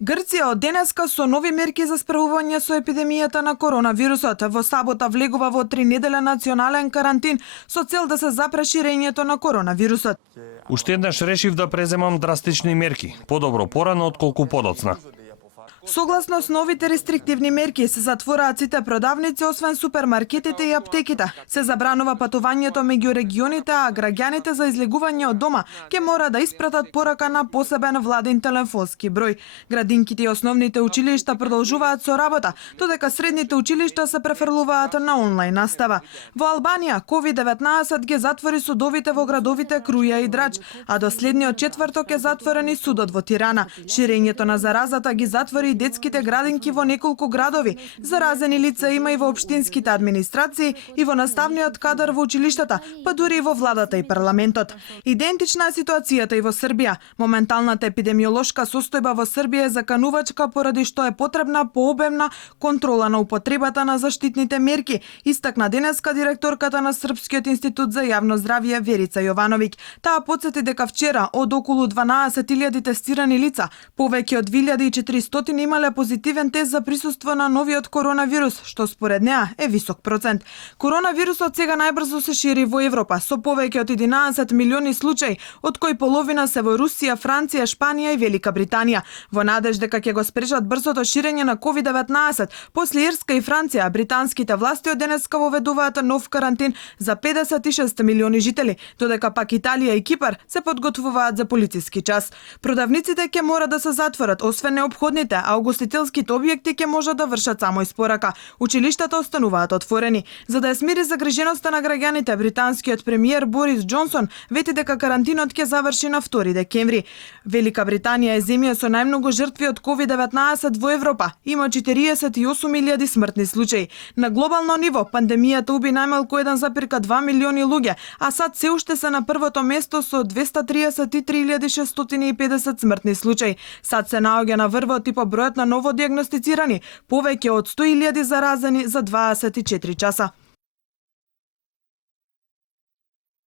Грција од денеска со нови мерки за справување со епидемијата на коронавирусот. Во сабота влегува во 3-неделен национален карантин со цел да се запре ширењето на коронавирусот. Уште еднаш решив да преземам драстични мерки. Подобро порано отколку подоцна. Согласно с новите рестриктивни мерки се затвораат сите продавници освен супермаркетите и аптеките. Се забранува патувањето меѓу регионите, а граѓаните за излегување од дома ќе мора да испратат порака на посебен владин телефонски број. Градинките и основните училишта продолжуваат со работа, додека средните училишта се префрлуваат на онлайн настава. Во Албанија COVID-19 ги затвори судовите во градовите Круја и Драч, а до следниот четврток е затворен и судот во Тирана. Ширењето на заразата ги затвори детските градинки во неколку градови. Заразени лица има и во општинските администрации, и во наставниот кадар во училиштата, па дури и во владата и парламентот. Идентична е ситуацијата и во Србија. Моменталната епидемиолошка состојба во Србија е заканувачка поради што е потребна пообемна контрола на употребата на заштитните мерки, истакна денеска директорката на Српскиот институт за јавно здравје Верица Јовановиќ. Таа потсети дека вчера од околу 12.000 тестирани лица, повеќе од 2.400 имале позитивен тест за присуство на новиот коронавирус, што според неа е висок процент. Коронавирусот сега најбрзо се шири во Европа, со повеќе од 11 милиони случаи, од кои половина се во Русија, Франција, Шпанија и Велика Британија. Во надеж дека ќе го спречат брзото ширење на COVID-19, после Ирска и Франција, британските власти од денеска воведуваат нов карантин за 56 милиони жители, додека пак Италија и Кипар се подготвуваат за полициски час. Продавниците ќе мора да се затворат, освен неопходните, а угостителските објекти ќе можат да вршат само испорака. Училиштата остануваат отворени. За да ја смири загриженоста на граѓаните, британскиот премиер Борис Џонсон вети дека карантинот ќе заврши на 2 декември. Велика Британија е земја со најмногу жртви од COVID-19 во Европа. Има 48.000 смртни случаи. На глобално ниво пандемијата уби најмалку 1,2 милиони луѓе, а САД се уште се на првото место со 233.650 смртни случаи. САД се наоѓа на врвот и по бројот на ново диагностицирани, повеќе од 100.000 заразени за 24 часа.